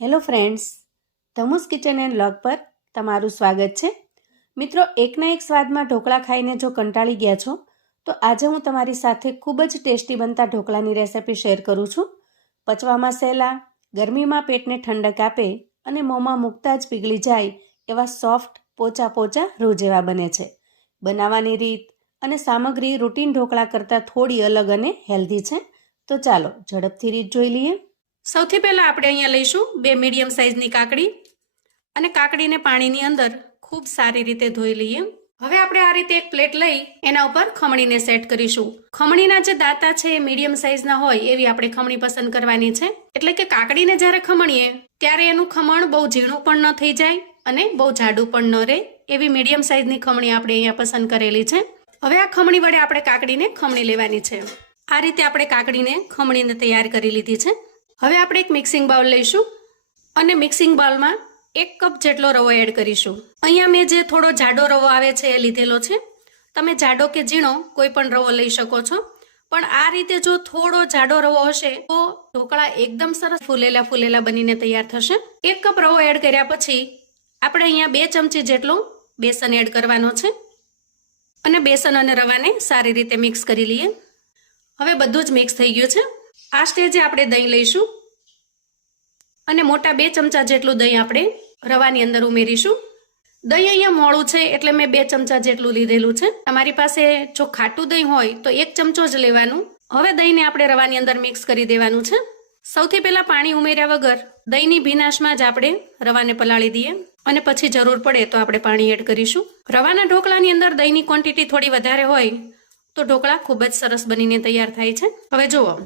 Hello friends, ધમુસ kitchen and vlog પર તમારું સ્વાગત છે. મિત્રો, એકના એક સ્વાદમાં ઢોકળા ખાઈને જો કંટાળી ગયા છો તો આજે હું તમારી સાથે ખૂબ જ ટેસ્ટી બનતા ઢોકળાની રેસિપી શેર કરું છું. પચવામાં સહેલા, ગરમીમાં પેટને ઠંડક આપે અને મોંમાં મૂકતા જ પીગળી જાય એવા સોફ્ટ પોચા પોચા રૂ જેવા બને છે. બનાવવાની રીત અને સામગ્રી રૂટીન ઢોકળા કરતાં થોડી અલગ અને હેલ્ધી છે. તો ચાલો ઝડપથી રીત જોઈ લઈએ. સૌથી પહેલાં આપણે અહીંયા લઈશું 2 મીડિયમ સાઇઝની કાકડી અને કાકડીને પાણીની અંદર ખૂબ સારી રીતે ધોઈ લઈએ. હવે આપણે આ રીતે એક પ્લેટ લઈ એના ઉપર ખમણીને સેટ કરીશું. ખમણીના જે દાંતા છે એ મીડિયમ સાઇઝના હોય એવી આપણે ખમણી પસંદ કરવાની છે. એટલે કે કાકડીને જ્યારે ખમણીએ ત્યારે એનું ખમણ બહુ ઝીણું પણ ન થઈ જાય અને બહુ જાડું પણ ન રહે એવી મીડિયમ સાઇઝની ખમણી આપણે અહીંયા પસંદ કરેલી છે. હવે આ ખમણી વડે આપણે કાકડીને ખમણી લેવાની છે. આ રીતે આપણે કાકડીને ખમણીને તૈયાર કરી લીધી છે. હવે આપણે એક મિક્સિંગ બાઉલ લઈશું અને મિક્સિંગ બાઉલમાં 1 કપ જેટલો રવો એડ કરીશું. અહીંયા મેં જે થોડો જાડો રવો આવે છે એ લીધેલો છે. તમે જાડો કે ઝીણો કોઈ પણ રવો લઈ શકો છો, પણ આ રીતે જો થોડો જાડો રવો હશે તો ઢોકળા એકદમ સરસ ફૂલેલા બનીને તૈયાર થશે. 1 કપ રવો એડ કર્યા પછી આપણે અહીંયા 2 ચમચી જેટલો બેસન એડ કરવાનો છે અને બેસન અને રવાને સારી રીતે મિક્સ કરી લઈએ. હવે બધું જ મિક્સ થઈ ગયું છે. આ સ્ટેજે આપણે દહીં લઈશું અને મોટા 2 ચમચા જેટલું દહીં આપણે રવાની અંદર ઉમેરીશું. દહીં અહીંયા મોળું છે એટલે મેં 2 ચમચા જેટલું લીધેલું છે. તમારી પાસે જો ખાટું દહીં હોય તો 1 ચમચો જ લેવાનું. હવે દહીંને આપણે રવાની અંદર મિક્સ કરી દેવાનું છે. સૌથી પહેલાં પાણી ઉમેર્યા વગર દહીંની ભીનાશમાં જ આપણે રવાને પલાળી દઈએ અને પછી જરૂર પડે તો આપણે પાણી એડ કરીશું. રવાના ઢોકળાની અંદર દહીંની ક્વોન્ટિટી થોડી વધારે હોય તો ઢોકળા ખૂબ જ સરસ બનીને તૈયાર થાય છે. હવે જુઓ,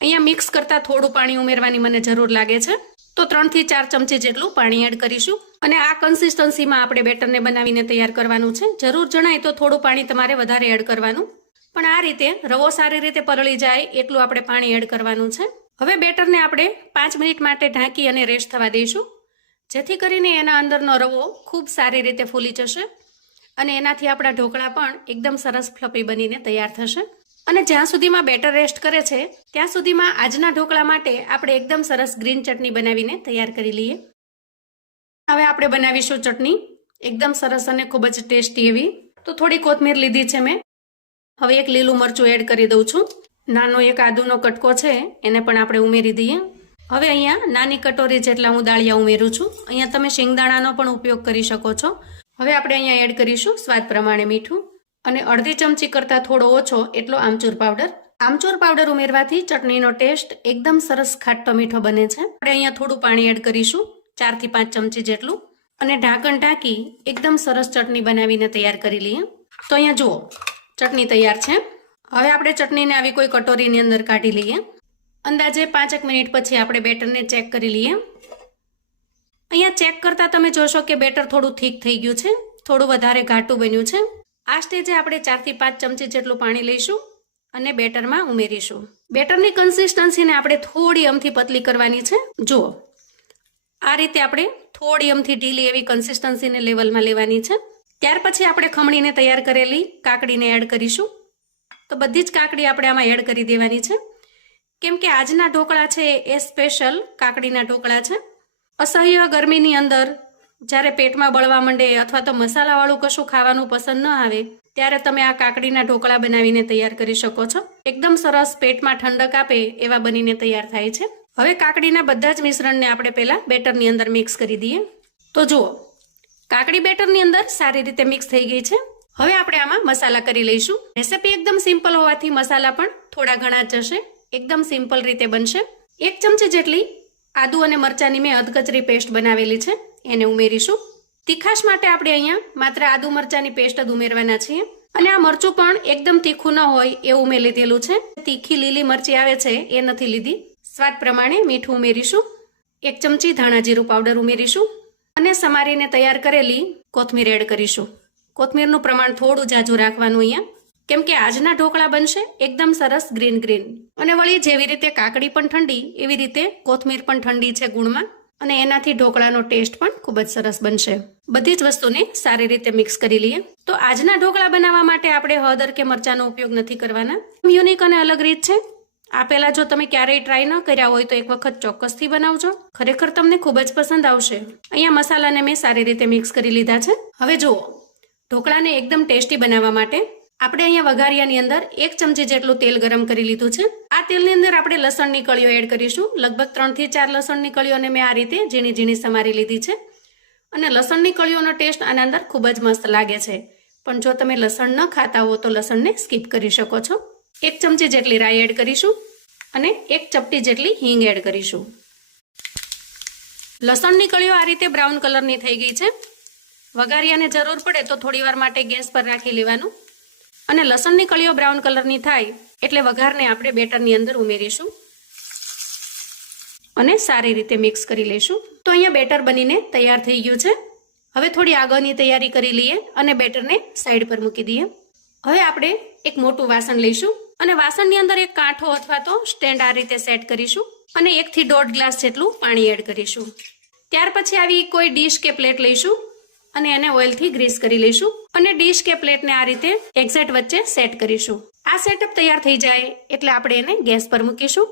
અહીંયા મિક્સ કરતાં થોડું પાણી ઉમેરવાની મને જરૂર લાગે છે, તો 3 થી 4 ચમચી જેટલું પાણી એડ કરીશું અને આ કન્સિસ્ટન્સીમાં આપણે બેટરને બનાવીને તૈયાર કરવાનું છે. જરૂર જણાય તો થોડું પાણી તમારે વધારે એડ કરવાનું, પણ આ રીતે રવો સારી રીતે પલળી જાય એટલું આપણે પાણી એડ કરવાનું છે. હવે બેટરને આપણે 5 મિનિટ માટે ઢાંકી અને રેસ્ટ થવા દઈશું, જેથી કરીને એના અંદરનો રવો ખૂબ સારી રીતે ફૂલી જશે અને એનાથી આપણા ઢોકળા પણ એકદમ સરસ ફ્લફી બનીને તૈયાર થશે. અને જ્યાં સુધીમાં બેટર રેસ્ટ કરે છે ત્યાં સુધીમાં આજના ઢોકળા માટે આપણે એકદમ સરસ ગ્રીન ચટણી બનાવીને તૈયાર કરી લઈએ. હવે આપણે બનાવીશું ચટણી એકદમ સરસ અને ખૂબ જ ટેસ્ટી એવી. તો થોડી કોથમીર લીધી છે મેં. હવે એક લીલું મરચું એડ કરી દઉં છું. નાનો એક આદુનો કટકો છે એને પણ આપણે ઉમેરી દઈએ. હવે અહીંયા નાની કટોરી જેટલા હું દાળિયા ઉમેરું છું. અહીંયા તમે શિંગદાણાનો પણ ઉપયોગ કરી શકો છો. હવે આપણે અહીંયા એડ કરીશું સ્વાદ પ્રમાણે મીઠું અને અડધી ચમચી કરતાં થોડો ઓછો એટલો આમચૂર પાવડર. આમચૂર પાવડર ઉમેરવાથી ચટણીનો ટેસ્ટ એકદમ સરસ ખાટો મીઠો બને છે. આપણે અહીંયા થોડું પાણી એડ કરીશું 4 થી 5 ચમચી જેટલું અને ઢાંકણ ઢાંકી એકદમ સરસ ચટણી બનાવીને તૈયાર કરી લઈએ. તો અહીંયા જુઓ, ચટણી તૈયાર છે. હવે આપણે ચટણીને આવી કોઈ કટોરીની અંદર કાઢી લઈએ. અંદાજે 5 મિનિટ પછી આપણે બેટરને ચેક કરી લઈએ. અહીંયા ચેક કરતાં તમે જોશો કે બેટર થોડું થીક થઈ ગયું છે, થોડું વધારે ઘાટું બન્યું છે. આ સ્ટેજે આપણે 4 થી 5 ચમચી જેટલું પાણી લઈશું અને બેટરમાં ઉમેરીશું. બેટરની કન્સિસ્ટન્સીને આપણે થોડી અમથી પતલી કરવાની છે. જુઓ, આ રીતે આપણે થોડી અમથી ઢીલી એવી કન્સિસ્ટન્સીને લેવલમાં લેવાની છે. ત્યાર પછી આપણે ખમણીને તૈયાર કરેલી કાકડીને એડ કરીશું. તો બધી જ કાકડી આપણે આમાં એડ કરી દેવાની છે, કેમ કે આજના ઢોકળા છે એ સ્પેશિયલ કાકડીના ઢોકળા છે. અસહ્ય ગરમીની અંદર જ્યારે પેટમાં બળવા માંડે અથવા તો મસાલાવાળું કશું ખાવાનું પસંદ ન આવે ત્યારે તમે આ કાકડીના ઢોકળા બનાવીને તૈયાર કરી શકો છો. એકદમ સરસ પેટમાં ઠંડક આપે એવા બનીને તૈયાર થાય છે. હવે કાકડીના બધા જ મિશ્રણને આપણે પહેલાં બેટરની અંદર મિક્સ કરી દઈએ. તો જુઓ, કાકડી બેટરની અંદર સારી રીતે મિક્સ થઈ ગઈ છે. હવે આપણે આમાં મસાલા કરી લઈશું. રેસિપી એકદમ સિમ્પલ હોવાથી મસાલા પણ થોડા ઘણા જ જશે. એકદમ સિમ્પલ રીતે બનશે. 1 ચમચી જેટલી આદુ અને મરચાંની મેં અધકચરી પેસ્ટ બનાવેલી છે, એને ઉમેરીશું. તીખાશ માટે આપણે અહીંયા માત્ર આદુ મરચાંની પેસ્ટ જ ઉમેરવાના છીએ અને આ મરચું પણ એકદમ તીખું ન હોય એવું મેં લીધેલું છે. તીખી લીલી મરચી આવે છે એ નથી લીધી. સ્વાદ પ્રમાણે મીઠું ઉમેરીશું. 1 ચમચી ધાણા જીરું પાવડર ઉમેરીશું અને સમારીને તૈયાર કરેલી કોથમીર એડ કરીશું. કોથમીરનું પ્રમાણ થોડું જાજુ રાખવાનું અહીંયા, કેમ કે આજના ઢોકળા બનશે એકદમ સરસ ગ્રીન અને વળી જેવી રીતે કાકડી પણ ઠંડી એવી રીતે કોથમીર પણ ઠંડી છે ગુણમાં અને એનાથી ઢોકળાનો ટેસ્ટ પણ ખૂબ જ સરસ બનશે. બધી જ વસ્તુને સારી રીતે મિક્સ કરી લઈએ. તો આજના ઢોકળા બનાવવા માટે આપણે હળદર કે મરચાંનો ઉપયોગ નથી કરવાના. યુનિક અને અલગ રીત છે આ પહેલાં જો તમે ક્યારેય ટ્રાય ન કર્યા હોય તો એક વખત ચોક્કસથી બનાવજો, ખરેખર તમને ખૂબ જ પસંદ આવશે. અહીંયા મસાલાને મેં સારી રીતે મિક્સ કરી લીધા છે. હવે જુઓ, ઢોકળાને એકદમ ટેસ્ટી બનાવવા માટે આપણે અહીંયા વઘારિયાની અંદર 1 ચમચી જેટલું તેલ ગરમ કરી લીધું છે. આ તેલની અંદર આપણે લસણની કળીઓ એડ કરીશું. લગભગ 3 થી 4 લસણની કળીઓને મેં આ રીતે ઝીણી ઝીણી સમારી લીધી છે. અને લસણની કળીઓનો ટેસ્ટ આના અંદર ખૂબ જ મસ્ત લાગે છે. પણ જો તમે લસણ ન ખાતા હો તો લસણને સ્કીપ કરી શકો છો. 1 ચમચી જેટલી રાઈ એડ કરીશું અને 1 ચપટી જેટલી હિંગ એડ કરીશું. લસણની કળીઓ આ રીતે બ્રાઉન કલરની થઈ ગઈ છે. વઘારિયાને જરૂર પડે તો થોડી વાર માટે ગેસ પર રાખી લેવાનું. અને લસણની કળીઓ બ્રાઉન કલરની થાય એટલે વઘારને આપણે બેટરની અંદર ઉમેરીશું અને સારી રીતે મિક્સ કરી લઈશું. તો અહીંયા બેટર બનીને તૈયાર થઈ ગયું છે. હવે થોડી આગળની તૈયારી કરી લઈએ અને બેટરને સાઈડ પર મૂકી દઈએ. હવે આપણે એક મોટું વાસણ લઈશું અને વાસણની અંદર એક કાંઠો અથવા તો સ્ટેન્ડ આ રીતે સેટ કરીશું અને 1 થી 1.5 ગ્લાસ જેટલું પાણી એડ કરીશું. ત્યાર પછી આવી કોઈ ડીશ કે પ્લેટ લઈશું અને એને ઓઇલથી ગ્રીસ કરી લઈશું અને ડીશ કે પ્લેટને આ રીતે એક્ઝેક્ટ વચ્ચે સેટ કરીશું. આ સેટઅપ તૈયાર થઈ જાય એટલે આપણે એને ગેસ પર મૂકીશું.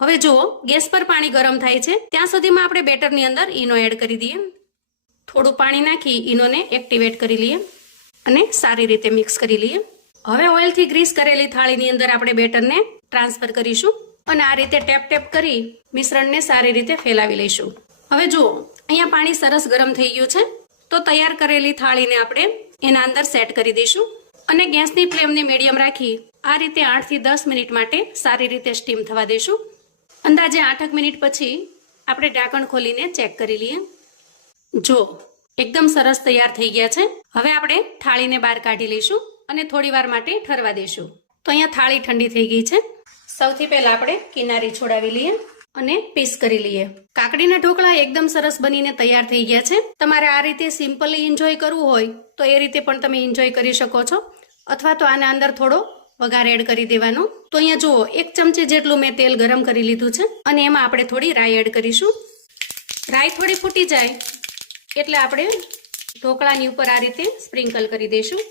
હવે જુઓ, ગેસ પર પાણી ગરમ થાય છે ત્યાં સુધીમાં આપણે બેટરની અંદર ઈનો એડ કરી દઈએ. થોડું પાણી નાખી ઈનોને એક્ટિવેટ કરી લઈએ અને સારી રીતે મિક્સ કરી લઈએ. હવે ઓઇલથી ગ્રીસ કરેલી થાળીની અંદર આપણે બેટરને ટ્રાન્સફર કરીશું અને આ રીતે ટેપ કરી મિશ્રણને સારી રીતે ફેલાવી લઈશું. હવે જુઓ, અહીંયા પાણી સરસ ગરમ થઈ ગયું છે. તો તૈયાર કરેલી થાળીને આપણે એના અંદર સેટ કરી દઈશું અને ગેસની ફ્લેમને મીડિયમ રાખી આ રીતે 8 થી 10 મિનિટ માટે સારી રીતે સ્ટીમ થવા દઈશું. અંદાજે 8 મિનિટ પછી આપણે ઢાંકણ ખોલીને ચેક કરી લઈએ. જો એકદમ સરસ તૈયાર થઈ ગયા છે. હવે આપણે થાળીને બહાર કાઢી લઈશું અને થોડી વાર માટે ઠરવા દઈશું. તો અહીંયા થાળી ઠંડી થઈ ગઈ છે. સૌથી પહેલા આપણે કિનારી છોડાવી લઈએ અને પીસ કરી લઈએ. કાકડીના ઢોકળા એકદમ સરસ બનીને તૈયાર થઈ ગયા છે. તમારે આ રીતે સિમ્પલી એન્જોય કરવું હોય તો એ રીતે પણ તમે એન્જોય કરી શકો છો અથવા તો આના અંદર થોડો વઘાર એડ કરી દેવાનો. તો અહીંયા જુઓ, 1 ચમચી જેટલું મેં તેલ ગરમ કરી લીધું છે અને એમાં આપણે થોડી રાઈ એડ કરીશું. રાઈ થોડી ફૂટી જાય એટલે આપણે ઢોકળાની ઉપર આ રીતે સ્પ્રિંકલ કરી દઈશું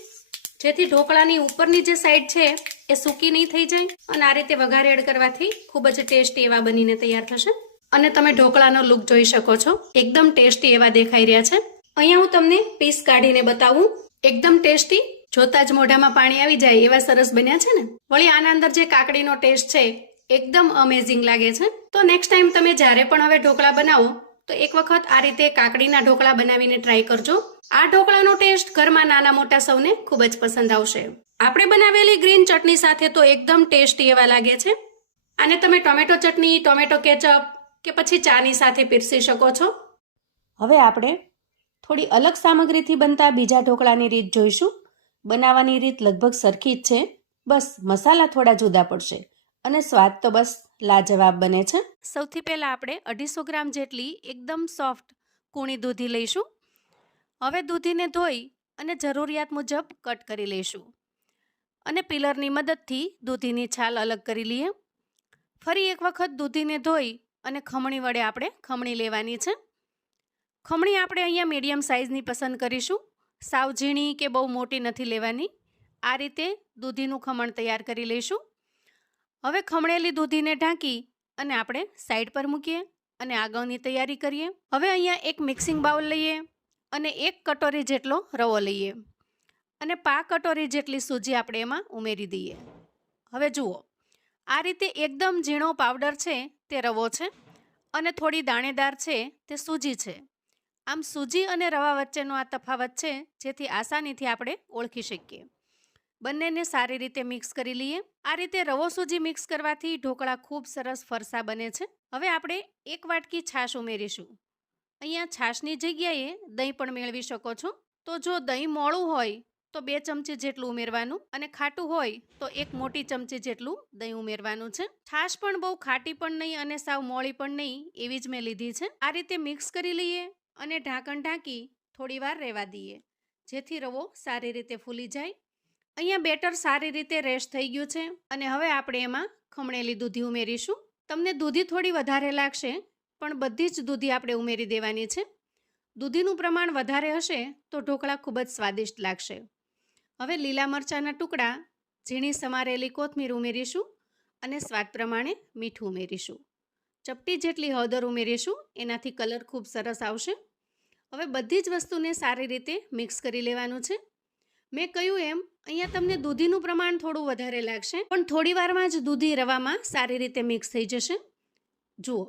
જેથી ઢોકળાની ઉપરની જે સાઈડ છે એ સૂકી નહીં થઈ જાય અને આ રીતે વઘાર એડ કરવાથી ખૂબ જ ટેસ્ટી એવા બનીને તૈયાર થશે. અને તમે ઢોકળાનો લુક જોઈ શકો છો, એકદમ ટેસ્ટી એવા દેખાઈ રહ્યા છે. અહીંયા હું તમને પીસ કાઢીને બતાવું. એકદમ ટેસ્ટી, જોતા જ મોઢામાં પાણી આવી જાય એવા સરસ બન્યા છે ને. વળી આના અંદર જે કાકડીનો ટેસ્ટ છે એકદમ અમેઝિંગ લાગે છે. તો નેક્સ્ટ ટાઈમ તમે જ્યારે પણ હવે ઢોકળા બનાવો તો એક વખત આ રીતે કાકડીના ઢોકળા બનાવીને ટ્રાય કરજો. આ ઢોકળાનો ટેસ્ટ ઘરમાં નાના મોટા સૌને ખૂબ જ પસંદ આવશે. આપણે બનાવેલી ગ્રીન ચટણી સાથે તો એકદમ ટેસ્ટી એવા લાગે છે. આને તમે ટોમેટો ચટણી, ટોમેટો કેચઅપ કે પછી ચાની સાથે પીરસી શકો છો. હવે આપણે થોડી અલગ સામગ્રીથી બનતા બીજા ઢોકળાની રીત જોઈશું. બનાવવાની રીત લગભગ સરખી જ છે, બસ મસાલા થોડા જુદા પડશે અને સ્વાદ તો બસ લાજવાબ બને છે. સૌથી પહેલાં આપણે 250 ગ્રામ જેટલી એકદમ સોફ્ટ કૂણી દૂધી લઈશું. હવે દૂધીને ધોઈ અને જરૂરિયાત મુજબ કટ કરી લઈશું અને પિલરની મદદથી દૂધીની છાલ અલગ કરી લઈએ. ફરી એક વખત દૂધીને ધોઈ અને ખમણી વડે આપણે ખમણી લેવાની છે. ખમણી આપણે અહીંયા મીડિયમ સાઇઝની પસંદ કરીશું. સાવ ઝીણી કે બહુ મોટી નથી લેવાની. આ રીતે દૂધીનું ખમણ તૈયાર કરી લઈશું. હવે ખમણેલી દૂધીને ઢાંકી અને આપણે સાઈડ પર મૂકીએ અને આગળની તૈયારી કરીએ. હવે અહીંયા એક મિક્સિંગ બાઉલ લઈએ અને 1 કટોરી જેટલો રવો લઈએ અને 5 કટોરી જેટલી સૂજી આપણે એમાં ઉમેરી દઈએ. હવે જુઓ, આ રીતે એકદમ ઝીણો પાવડર છે તે રવો છે અને થોડી દાણેદાર છે તે સૂજી છે. આમ સૂજી અને રવા વચ્ચેનો આ તફાવત છે જેથી આસાનીથી આપણે ઓળખી શકીએ. બંનેને સારી રીતે મિક્સ કરી લઈએ. આ રીતે રવો સૂજી મિક્સ કરવાથી ઢોકળા ખૂબ સરસ ફરસા બને છે. હવે આપણે 1 વાટકી છાશ ઉમેરીશું. અહીંયા છાશની જગ્યાએ દહીં પણ મેળવી શકો છો. તો જો દહીં મોળું હોય તો 2 ચમચી જેટલું ઉમેરવાનું અને ખાટું હોય તો 1 મોટી ચમચી જેટલું દહીં ઉમેરવાનું છે. છાશ પણ બહુ ખાટી પણ નહીં અને સાવ મોળી પણ નહીં એવી જ મેં લીધી છે. આ રીતે મિક્સ કરી લઈએ અને ઢાંકણ ઢાંકી થોડી વાર રહેવા દઈએ જેથી રવો સારી રીતે ફૂલી જાય. અહીંયા બેટર સારી રીતે રેસ્ટ થઈ ગયું છે અને હવે આપણે એમાં ખમણેલી દૂધી ઉમેરીશું. તમને દૂધી થોડી વધારે લાગશે પણ બધી જ દૂધી આપણે ઉમેરી દેવાની છે. દૂધીનું પ્રમાણ વધારે હશે તો ઢોકળા ખૂબ જ સ્વાદિષ્ટ લાગશે. હવે લીલા મરચાંના ટુકડા, ઝીણી સમારેલી કોથમીર ઉમેરીશું અને સ્વાદ પ્રમાણે મીઠું ઉમેરીશું. ચપટી જેટલી હળદર ઉમેરીશું, એનાથી કલર ખૂબ સરસ આવશે. હવે બધી જ વસ્તુને સારી રીતે મિક્સ કરી લેવાનું છે. મેં કહ્યું એમ અહીંયા તમને દૂધીનું પ્રમાણ થોડું વધારે લાગશે, પણ થોડી વારમાં જ દૂધી રવામાં સારી રીતે મિક્સ થઈ જશે. જુઓ,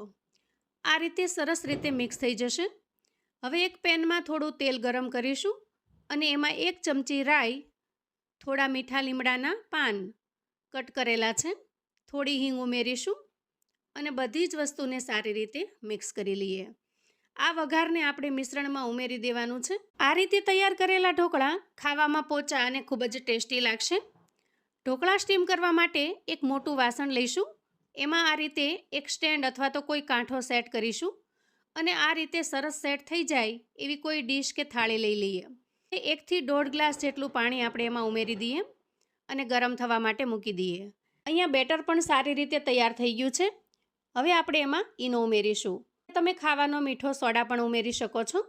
આ રીતે સરસ રીતે મિક્સ થઈ જશે. હવે એક પેનમાં થોડું તેલ ગરમ કરીશું અને એમાં 1 ચમચી રાઈ, થોડા મીઠા લીમડાના પાન કટ કરેલા છે, થોડી હિંગ ઉમેરીશું અને બધી જ વસ્તુને સારી રીતે મિક્સ કરી લઈએ. આ વઘારને આપણે મિશ્રણમાં ઉમેરી દેવાનું છે. આ રીતે તૈયાર કરેલા ઢોકળા ખાવામાં પોચા અને ખૂબ જ ટેસ્ટી લાગશે. ઢોકળા સ્ટીમ કરવા માટે એક મોટું વાસણ લઈશું. એમાં આ રીતે એક સ્ટેન્ડ અથવા તો કોઈ કાંઠો સેટ કરીશું અને આ રીતે સરસ સેટ થઈ જાય એવી કોઈ ડીશ કે થાળી લઈ લઈએ. 1 થી 1.5 ગ્લાસ જેટલું પાણી આપણે એમાં ઉમેરી દઈએ અને ગરમ થવા માટે મૂકી દઈએ. અહીંયા બેટર પણ સારી રીતે તૈયાર થઈ ગયું છે. હવે આપણે એમાં ઈનો ઉમેરીશું. તમે ખાવાનો મીઠો સોડા પણ ઉમેરી શકો છો.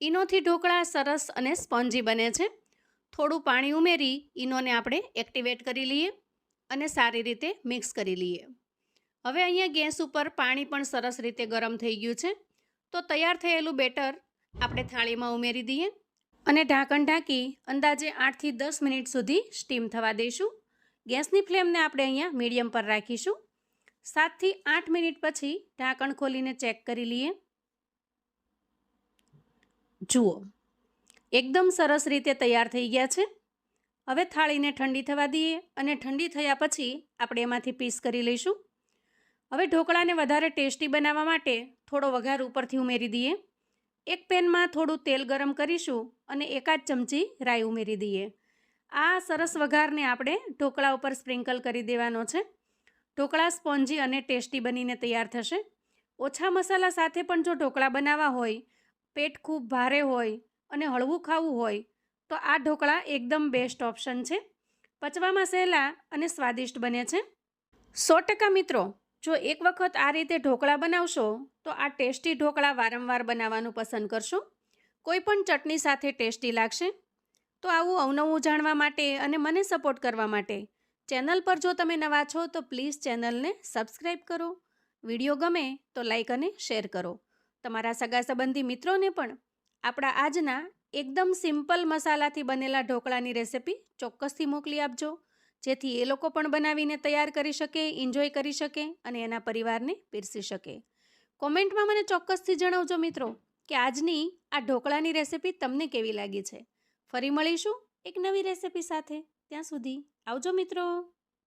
ઈનોથી ઢોકળા સરસ અને સ્પોન્જી બને છે. થોડું પાણી ઉમેરી ઈનોને આપણે એક્ટિવેટ કરી લઈએ અને સારી રીતે મિક્સ કરી લઈએ. હવે અહીંયા ગેસ ઉપર પાણી પણ સરસ રીતે ગરમ થઈ ગયું છે. તો તૈયાર થયેલું બેટર આપણે થાળીમાં ઉમેરી દઈએ અને ઢાંકણ ઢાંકી અંદાજે 8 થી 10 મિનિટ સુધી સ્ટીમ થવા દઈશું. ગેસની ફ્લેમને આપણે અહીંયા મીડિયમ પર રાખીશું. 7 થી 8 મિનિટ પછી ઢાંકણ ખોલીને ચેક કરી લઈએ. જુઓ, એકદમ સરસ રીતે તૈયાર થઈ ગયા છે. હવે થાળીને ઠંડી થવા દઈએ અને ઠંડી થયા પછી આપણે એમાંથી પીસ કરી લઈશું. હવે ઢોકળાને વધારે ટેસ્ટી બનાવવા માટે થોડો વઘાર ઉપરથી ઉમેરી દઈએ. એક પેનમાં થોડું તેલ ગરમ કરીશું અને 1 ચમચી રાઈ ઉમેરી દઈએ. આ સરસ વઘારને આપણે ઢોકળા ઉપર સ્પ્રિંકલ કરી દેવાનો છે. ઢોકળા સ્પોન્જી અને ટેસ્ટી બનીને તૈયાર થશે. ઓછા મસાલા સાથે પણ જો ઢોકળા બનાવવા હોય, પેટ ખૂબ ભારે હોય અને હળવું ખાવું હોય તો આ ઢોકળા એકદમ બેસ્ટ ઓપ્શન છે. પચવામાં સહેલા અને સ્વાદિષ્ટ બને છે. 100% મિત્રો, જો એક વખત આ રીતે ઢોકળા બનાવશો તો આ ટેસ્ટી ઢોકળા વારંવાર બનાવવાનું પસંદ કરશો. કોઈ પણ ચટણી સાથે ટેસ્ટી લાગશે. તો આવું અવનવું જાણવા માટે અને મને સપોર્ટ કરવા માટે ચેનલ પર જો તમે નવા છો તો પ્લીઝ ચેનલને સબસ્ક્રાઈબ કરો. વિડીયો ગમે તો લાઈક અને શેર કરો. તમારા સગા સંબંધી મિત્રોને પણ આપણા આજના એકદમ સિમ્પલ મસાલાથી બનેલા ઢોકળાની રેસિપી ચોક્કસથી મોકલી આપજો, જેથી એ લોકો પણ બનાવીને તૈયાર કરી શકે, એન્જોય કરી શકે અને એના પરિવારને પીરસી શકે. કોમેન્ટમાં મને ચોક્કસથી જણાવજો મિત્રો કે આજની આ ઢોકળાની રેસિપી તમને કેવી લાગી છે. ફરી મળીશું એક નવી રેસિપી સાથે. ત્યાં સુધી આવજો મિત્રો.